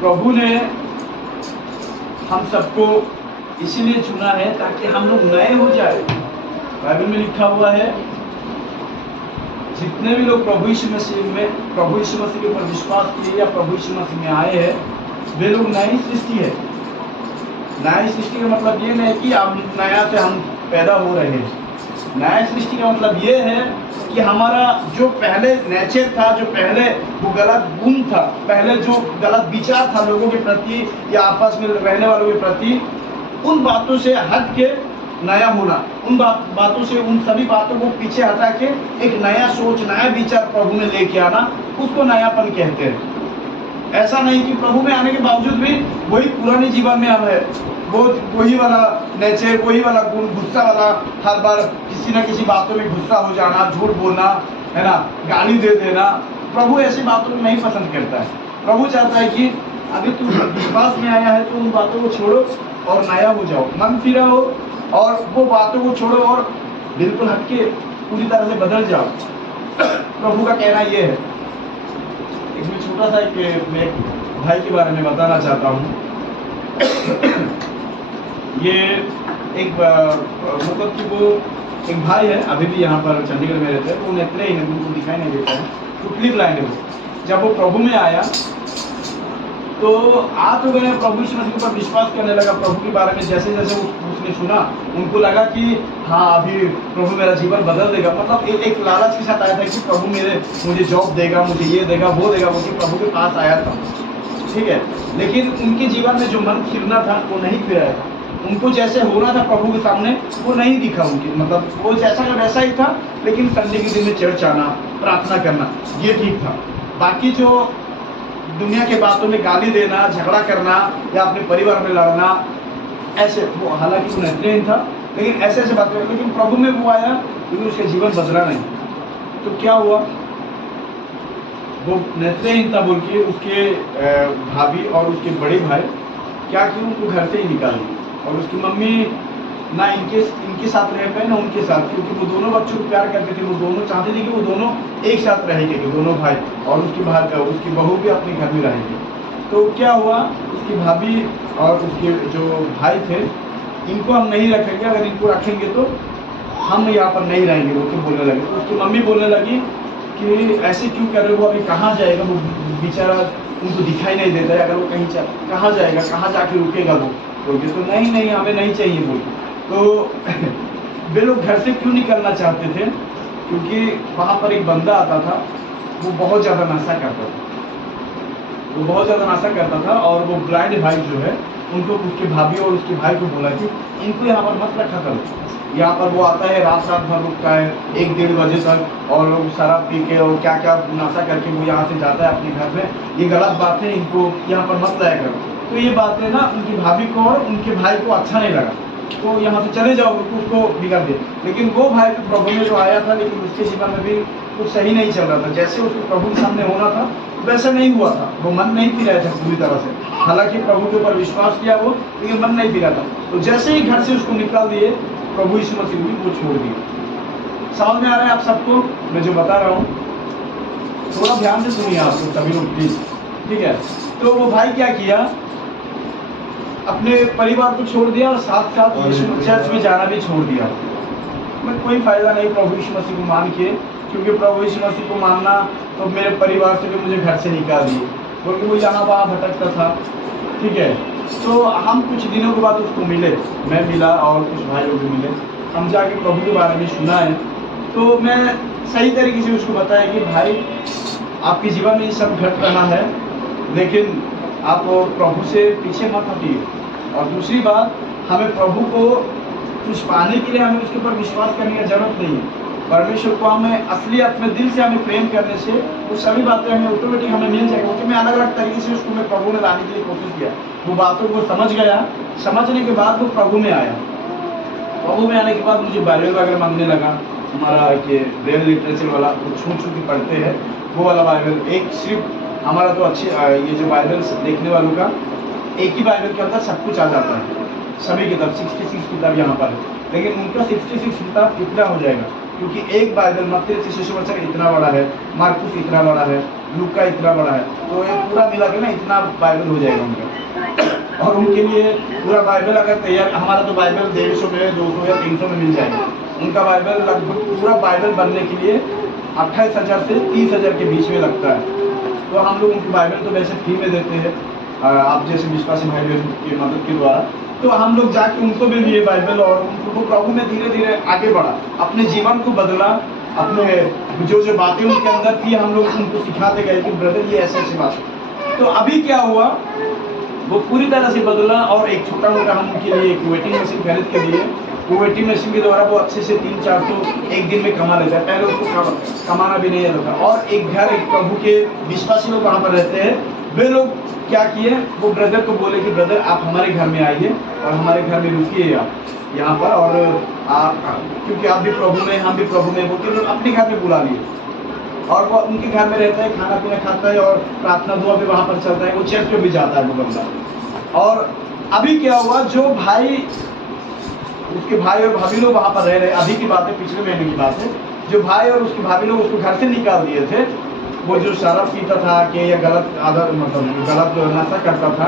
प्रभु ने हम सबको इसीलिए चुना है ताकि हम लोग नए हो जाए। बाइबल में लिखा हुआ है, जितने भी लोग प्रभु यीशु मसीह के ऊपर विश्वास किए या प्रभु यीशु मसीह में आए हैं, वे लोग नई सृष्टि है। नई सृष्टि का मतलब ये नहीं कि अब नया से हम पैदा हो रहे हैं। नया सृष्टि का मतलब ये है कि हमारा जो पहले नेचर था, जो पहले वो गलत गुण था, पहले जो गलत विचार था लोगों के प्रति या आपस में रहने वालों के प्रति, उन बातों से हट के नया होना, उन बातों से, उन सभी बातों को पीछे हटा के एक नया सोच, नया विचार प्रभु में लेके आना, उसको नयापन कहते हैं। ऐसा नहीं कि प्रभु में आने के बावजूद भी वही पुराने जीवन में हम है, वो वही वाला नेचर, वही वाला गुण, गुस्सा वाला, हर बार किसी न किसी बातों में गुस्सा हो जाना, झूठ बोलना, है ना, गाली दे देना। प्रभु ऐसी बातों को नहीं पसंद करता है। प्रभु चाहता है कि अगर तुम विश्वास में आया है तो उन बातों को छोड़ो और नया हो जाओ, मन फिरा हो और वो बातों को छोड़ो और बिल्कुल हटके पूरी तरह से बदल जाओ। प्रभु का कहना ये है। एक छोटा सा मैं एक भाई के बारे में बताना चाहता हूँ। ये एक मतलब कि वो एक भाई है, अभी भी यहाँ पर चंडीगढ़ में रहते हैं। वो नेत्रहीन है, उनको दिखाई नहीं देता है, टुकली ब्लाइंड है वो। जब वो प्रभु में आया तो तो गए प्रभु यीशु मसीह पर विश्वास करने लगा। प्रभु के बारे में जैसे जैसे उसने सुना, उनको लगा कि हाँ अभी प्रभु मेरा जीवन बदल देगा। मतलब एक लालच के साथ आया था कि प्रभु मुझे जॉब देगा, मुझे ये देगा, वो देगा, वो प्रभु के पास आया था, ठीक है। लेकिन उनके जीवन में जो मन फिरना था वो नहीं फिराया था। उनको जैसे होना था प्रभु के सामने वो नहीं दिखा उनकी, मतलब वो जैसा का वैसा ही था। लेकिन संडे के दिन में चर्च आना, प्रार्थना करना, ये ठीक था। बाकी जो दुनिया के बातों में गाली देना, झगड़ा करना या अपने परिवार में लड़ना, ऐसे वो, हालांकि वो नेत्रहीन था लेकिन ऐसे ऐसे बातें, लेकिन प्रभु में वो आया लेकिन उसका जीवन बदला नहीं। तो क्या हुआ, वो नेत्रहीन था बोल के उसके भाभी और उसके बड़े भाई क्या किए, उनको घर से ही निकाल दिया। और उसकी मम्मी ना इनके साथ रह पाए ना उनके साथ, क्योंकि वो दोनों बच्चों को प्यार करते थे। वो दोनों चाहते थे कि वो दोनों एक साथ रहेंगे, दोनों भाई, और उसकी बहू भी अपने घर में रहेंगे। तो क्या हुआ, उसकी भाभी और उसके जो भाई थे, इनको हम नहीं रखेंगे, अगर इनको रखेंगे तो हम यहाँ पर नहीं रहेंगे, वो क्यों बोलने लगे। तो उसकी मम्मी बोलने लगी कि ऐसे क्यों कर रहे हो, अभी कहाँ जाएगा वो बेचारा, उनको दिखाई नहीं देता है, अगर वो कहीं कहाँ जाएगा, कहाँ जाके रुकेगा वो बोल के। तो नहीं हमें नहीं चाहिए बोल। तो वे लोग घर से क्यों निकलना चाहते थे, क्योंकि वहाँ पर एक बंदा आता था, वो बहुत ज़्यादा नशा करता था। और वो ब्लाइंड भाई जो है, उनको उसके भाभी और उसके भाई को बोला कि इनको यहाँ पर मत रखा करो। यहाँ पर वो आता है, रात भर रुकता है 1-1:30 बजे तक, और लोग शराब पी के और क्या क्या नशा करके वो यहाँ से जाता है अपने घर में। ये गलत बात है, इनको यहाँ पर मत लाया करो। तो ये बातें ना उनकी भाभी को और उनके भाई को अच्छा नहीं लगा, तो यहाँ से चले जाओ, उसको बिगाड़ दे। लेकिन वो भाई प्रभु में जो आया था, लेकिन उसके जीवन में भी कुछ सही नहीं चल रहा था। जैसे उसको प्रभु के सामने होना था वैसा नहीं हुआ था, वो मन नहीं फिराया था पूरी तरह से। हालांकि प्रभु के ऊपर विश्वास किया वो, लेकिन मन नहीं फिरा था। तो जैसे ही घर से उसको निकाल दिए, प्रभु यीशु मसीह भी वो छोड़ दिए। समझ में आ रहा है आप सबको मैं जो बता रहा हूँ? थोड़ा ध्यान से सुनिए आप लोग सभी लोग प्लीज, ठीक है? तो वो भाई क्या किया, अपने परिवार को छोड़ दिया और साथ साथ यीशु चर्च में जाना भी छोड़ दिया। मैं कोई फायदा नहीं प्रभु यीशु मसीह को मान के, क्योंकि प्रभु यीशु मसीह को मानना तो मेरे परिवार से भी मुझे घर से निकाल दिए, क्योंकि वो यहाँ वहाँ भटकता था, ठीक है? तो हम कुछ दिनों के बाद उसको मिले, मैं मिला और कुछ भाई लोग भी मिले, हम जाके प्रभु के बारे में सुना है। तो मैं सही तरीके से उसको बताया कि भाई आपके जीवन में ये सब घट रहा है, लेकिन आप प्रभु से पीछे मत हटिए। और दूसरी बात, हमें प्रभु को कुछ पाने के लिए हमें उसके ऊपर विश्वास करने की जरूरत नहीं है। परमेश्वर को हमें असली अपने दिल से हमें प्रेम करने से वो सभी बातें हमें ऑटोमेटिक हमें मिल जाएगी। क्योंकि मैं अलग अलग तरीके से उसको मैं प्रभु में लाने के लिए कोशिश किया, वो बातों को समझ गया, समझने के बाद वो प्रभु में आया। प्रभु में आने के बाद मुझे बाइबल वगैरह मांगने लगा, हमारा ये ब्रेल लिटरेचर वाला वो छू के पढ़ते हैं वो वाला बाइबल, एक सिर्फ हमारा तो अच्छी ये जो बाइबल देखने वालों का एक ही बाइबल के अंदर सब कुछ आ जाता है, सभी किताब 66 किताब यहाँ पर है, लेकिन उनका 66 किताब कितना हो जाएगा? क्योंकि एक बाइबल मत्ती सुसमाचार इतना बड़ा है, मार्कुस इतना बड़ा है, लूका इतना बड़ा है, तो ये पूरा मिला के ना इतना बाइबल हो जाएगा उनका। और उनके लिए पूरा बाइबल अगर तैयार, हमारा तो बाइबल 150 में 200 या 300 में मिल जाएगा, उनका बाइबल लगभग पूरा बाइबल बनने के लिए 28,000 से 30,000 के बीच में लगता है। तो हम लोग उनकी बाइबल तो वैसे फ्री में देते हैं, आप जैसे विश्वासी भाई बहन की मदद के द्वारा। तो हम लोग जाके उनको भी लिए बाइबल और उनको प्रभु में धीरे धीरे आगे बढ़ा, अपने जीवन को बदला, अपने जो बातें उनके अंदर थी हम लोग उनको सिखाते गए कि ब्रदर ये ऐसे ऐसी बात है। तो अभी क्या हुआ, वो पूरी तरह से बदला। और एक छोटा मोटा हम उनके लिए एक वेटिंग मशीन खरीद के लिए, वो वेटिंग मशीन के द्वारा वो अच्छे से 300-400 एक दिन में कमा लेता है। पहले उसको कमाना भी नहीं आता था। और एक घर, एक प्रभु के विश्वासी लोग वहाँ पर रहते हैं, वे लोग क्या किए, वो ब्रदर को बोले कि ब्रदर आप हमारे घर में आइए और हमारे घर में रुकिए आप यहाँ पर, और आप क्योंकि आप भी प्रभु में हम भी प्रभु में, बोलते लोग अपने घर में बुला लिए। और वो उनके घर में रहता है, खाना पीना खाता है और प्रार्थना दुआ भी वहाँ पर चलता है, वो चर्च में भी जाता है वो बंदा। और अभी क्या हुआ, जो भाई उसके भाई और भाभी लोग वहाँ पर रह रहे, अभी की बात है, पिछले महीने की बात है, जो भाई और उसकी भाभी लोग उसको घर से निकाल दिए थे, वो जो शराब पीता था कि या गलत आदत मतलब गलत नशा करता था,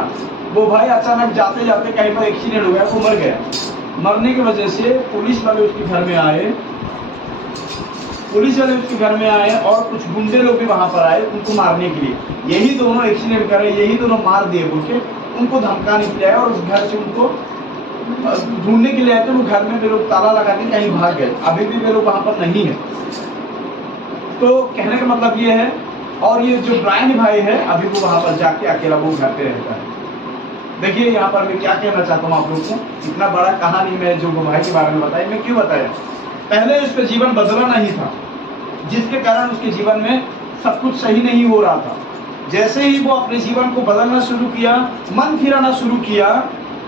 वो भाई अचानक जाते जाते कहीं पर एक्सीडेंट हो गया, वो मर गया। मरने की वजह से पुलिस वाले उसके घर में आए, और कुछ गुंडे लोग भी वहाँ पर आए उनको मारने के लिए। यही दोनों एक्सीडेंट करे, यही दोनों मार दिए बोल के उनको धमकाने के लिए आए, और उस घर से उनको ढूंढने के लिए आए। तो वो घर में वे लोग ताला लगा के कहीं भाग गए, अभी भी वे लोग वहाँ पर नहीं है। तो कहने का मतलब ये है, और ये जो ब्रायन भाई है अभी वो वहाँ पर जाके अकेला वो घर पे रहता है। देखिए यहाँ पर मैं क्या कहना चाहता हूँ आप लोग को, इतना बड़ा कहानी मैं जो भाई के बारे में बताई, मैं क्यों बताया? पहले उसका जीवन बदला नहीं था, जिसके कारण उसके जीवन में सब कुछ सही नहीं हो रहा था। जैसे ही वो अपने जीवन को बदलना शुरू किया, मन फिराना शुरू किया,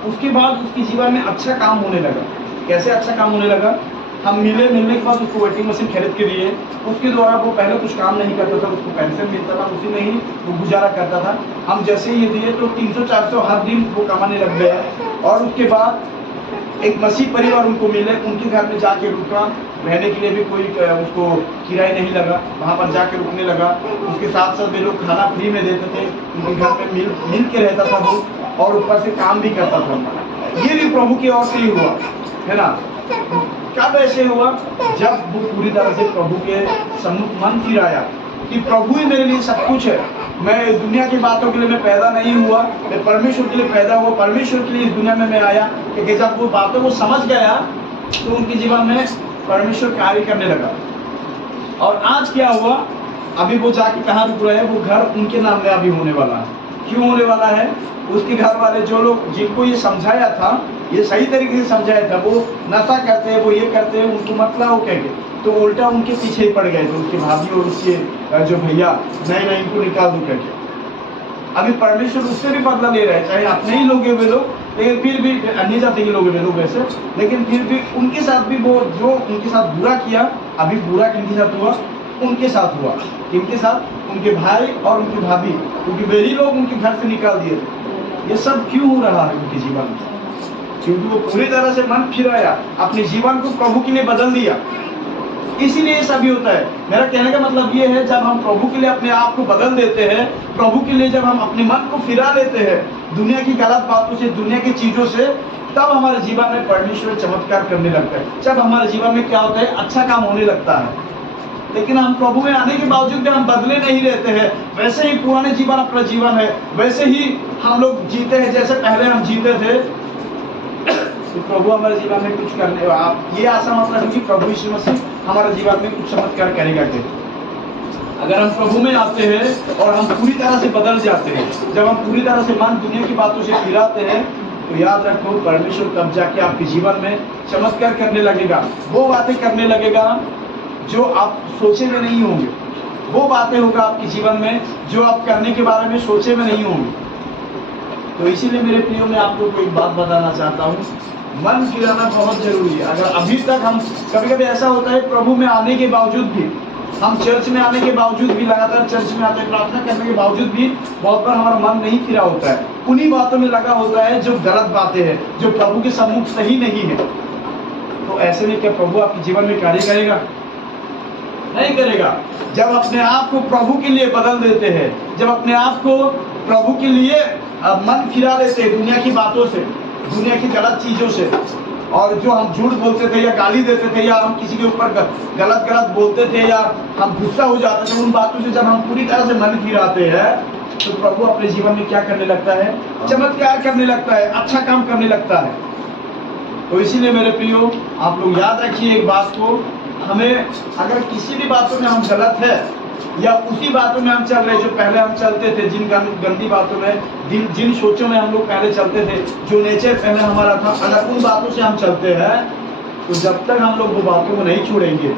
उसके बाद उसके जीवन में अच्छा काम होने लगा। कैसे अच्छा काम होने लगा? हम मिलने के बाद उसको वेटिंग मशीन खरीद के दिए, उसके द्वारा वो पहले कुछ काम नहीं करता था, उसको पेंशन मिलता था, उसी में ही वो गुजारा करता था। हम जैसे ही ये दिए तो 300-400 हर दिन वो कमाने लग गया। और उसके बाद एक मसीह परिवार उनको मिले, उनके घर में जाके रुका, रहने के लिए भी कोई उसको किराया नहीं लगा, वहाँ पर जाके रुकने लगा। उसके साथ साथ वे लोग खाना फ्री में देते थे, उनके घर में मिल के रहता था वो, और ऊपर से काम भी करता था। ये भी प्रभु की ओर से ही हुआ है ना। कब ऐसे हुआ? जब वो पूरी तरह से प्रभु के सम्मुख मन फिराया कि प्रभु ही मेरे लिए सब कुछ है, मैं दुनिया की बातों के लिए मैं पैदा नहीं हुआ, मैं परमेश्वर के लिए पैदा हुआ, परमेश्वर के लिए इस दुनिया में मैं आया। क्योंकि जब वो बातों को समझ गया तो उनके जीवन में परमेश्वर कार्य करने लगा। और आज क्या हुआ, अभी वो जाके कहाँ रुक रहे हैं, वो घर उनके नाम में अभी होने वाला है। क्यों होने वाला है? उसके घर वाले जो लोग जिनको ये समझाया था, ये सही तरीके से समझाया था, वो नशा करते हैं, वो ये करते हैं, उनको मतलब वो कह के तो उल्टा उनके पीछे ही पड़ गए थे उसके भाभी और उसके जो भैया, नहीं इनको निकाल दो करके। अभी परमेश्वर उससे भी बदला ले रहे हैं, चाहे अपने ही लोग हैं वे लोग, लेकिन फिर भी अन्य जाति के लोग वे लोग वैसे, लेकिन फिर भी उनके साथ भी वो जो उनके साथ बुरा किया, अभी बुरा किनके साथ हुआ? उनके साथ हुआ। किनके साथ? उनके भाई और उनकी भाभी, क्योंकि वे ही लोग उनके घर से निकाल दिए थे। ये सब क्यों हो रहा है उनके जीवन में? क्योंकि वो पूरी तरह से मन फिराया, अपने जीवन को प्रभु के लिए बदल दिया। इसीलिए ये सभी होता है। मेरा कहने का मतलब ये है, जब हम प्रभु के लिए अपने आप को बदल देते हैं, प्रभु के लिए जब हम अपने मन को फिरा लेते हैं दुनिया की गलत बातों से, दुनिया की चीजों से, तब हमारे जीवन में परमेश्वर चमत्कार करने लगता है। जब हमारे जीवन में क्या होता है, अच्छा काम होने लगता है। लेकिन हम प्रभु में आने के बावजूद भी हम बदले नहीं रहते हैं, वैसे ही पुराने जीवन अपना जीवन है, वैसे ही हम लोग जीते हैं जैसे पहले हम जीते थे। तो प्रभु हमारे जीवन में कुछ करने, आप ये आशा मतलब है कि प्रभु यीशु मसीह हमारे जीवन में कुछ चमत्कार करेगा। कि अगर हम प्रभु में आते हैं और हम पूरी तरह से बदल जाते हैं, जब हम पूरी तरह से मन दुनिया की बातों से फिराते हैं, तो याद रखो परमेश्वर तब जाके आपके जीवन में चमत्कार करने लगेगा। वो बातें करने लगेगा जो आप सोचे में नहीं होंगे, वो बातें होगा आपके जीवन में जो आप करने के बारे में सोचे में नहीं होंगे। तो इसीलिए मेरे प्रियो में आप लोग को एक बात बताना चाहता हूँ, मन फिराना बहुत जरूरी है। अगर अभी तक हम, कभी कभी ऐसा होता है प्रभु में आने के बावजूद भी, हम चर्च में आने के बावजूद भी, लगातार चर्च में आते हैं, प्रार्थना करने के बावजूद भी बहुत बार हमारा मन नहीं फिरा होता है, उन्हीं बातों में लगा होता है जो गलत बातें हैं, जो प्रभु के सम्मुख सही नहीं है। तो ऐसे में क्या प्रभु आपके जीवन में कार्य करेगा? नहीं करेगा। जब अपने आप को प्रभु के लिए बदल देते हैं, जब अपने आप को प्रभु के लिए मन फिरा लेते हैं दुनिया की बातों से, दुनिया की गलत चीजों से, और जो हम झूठ बोलते थे या गाली देते थे या हम किसी के ऊपर गलत बोलते थे या हम गुस्सा हो जाते थे, उन बातों से जब हम पूरी तरह से मन फिराते हैं, तो प्रभु अपने जीवन में क्या करने लगता है? चमत्कार करने लगता है, अच्छा काम करने लगता है। तो इसीलिए मेरे प्रियो, आप लोग याद रखिए एक बात को, हमें अगर किसी भी बातों में हम गलत है या उसी बातों में हम चल रहे जो पहले हम चलते थे, जिन गंदी बातों में, जिन सोचों में हम लोग पहले चलते थे, जो नेचर पहले हमारा था, अगर उन बातों से हम चलते हैं, तो जब तक हम लोग वो बातों को नहीं छोड़ेंगे,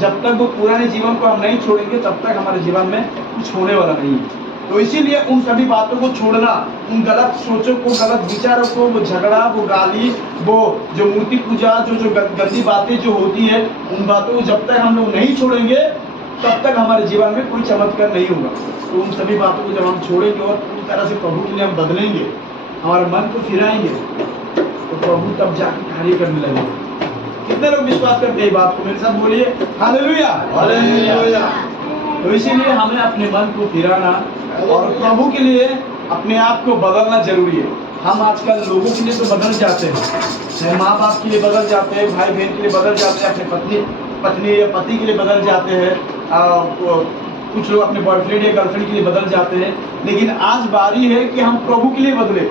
जब तक वो पुराने जीवन को हम नहीं छोड़ेंगे, तब तक हमारे जीवन में कुछ होने वाला नहीं है। तो इसीलिए उन सभी बातों को छोड़ना, उन गलत सोचों को, गलत विचारों को, वो झगड़ा, वो गाली, वो जो मूर्ति पूजा, जो गंदी बातें जो होती है, उन बातों को जब तक हम लोग नहीं छोड़ेंगे, तब तक हमारे जीवन में कोई चमत्कार नहीं होगा। तो उन सभी बातों को जब हम छोड़ेंगे और पूरी तरह से प्रभु के लिए हम बदलेंगे, हमारे मन को फिराएंगे, तो प्रभु तब जाके कार्य करने लगेंगे। कितने लोग विश्वास करते हैं बात को? मेरे साथ बोलिए हालेलुया, हालेलुया। तो इसीलिए हमें अपने मन को फिराना और प्रभु के लिए अपने आप को बदलना जरूरी है। हम आजकल लोगों के लिए तो बदल जाते हैं, माँ बाप के लिए बदल जाते हैं, भाई बहन के लिए बदल जाते हैं, अपने पत्नी या पति के लिए बदल जाते हैं, कुछ लोग अपने बॉयफ्रेंड या गर्लफ्रेंड के लिए बदल जाते हैं। लेकिन आज बारी है कि हम प्रभु के लिए बदले।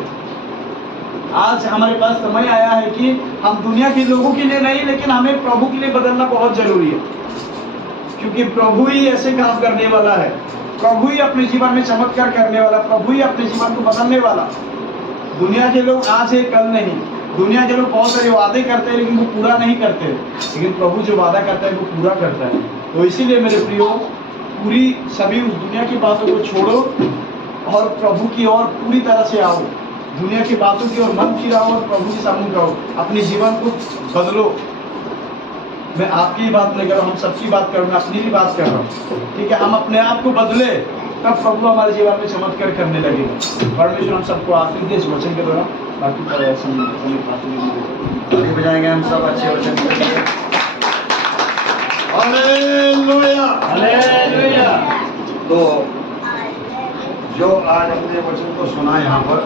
आज हमारे पास समय आया है कि हम दुनिया के लोगों के लिए नहीं, लेकिन हमें प्रभु के लिए बदलना बहुत जरूरी है, क्योंकि प्रभु ही ऐसे काम करने वाला है, प्रभु ही अपने जीवन में चमत्कार करने वाला, प्रभु ही अपने जीवन को बदलने वाला। दुनिया के लोग आज है कल नहीं, दुनिया के लोग बहुत सारे वादे करते हैं लेकिन वो पूरा नहीं करते, लेकिन प्रभु जो वादा करता है वो पूरा करता है। तो इसीलिए मेरे प्रियो, पूरी सभी उस दुनिया की बातों को छोड़ो और प्रभु की ओर पूरी तरह से आओ, दुनिया की बातों की ओर मन फिराओ और प्रभु के सामने आओ, अपने जीवन को बदलो। मैं आपकी बात नहीं कर रहा हूँ, हम सबकी बात कर रहा हूँ, अपनी भी बात कर रहा हूँ, ठीक है। हम अपने आप को बदले, तब प्रभु हमारे जीवन में चमत्कार करने लगेगा। परमेश्वर हम सबको आशीष दे इस वचन के द्वारा। बाकी आगे बजाएंगे हम सब अच्छे वचन के लिए। Hallelujah, hallelujah. तो जो आज हमने वचन को सुना यहाँ पर,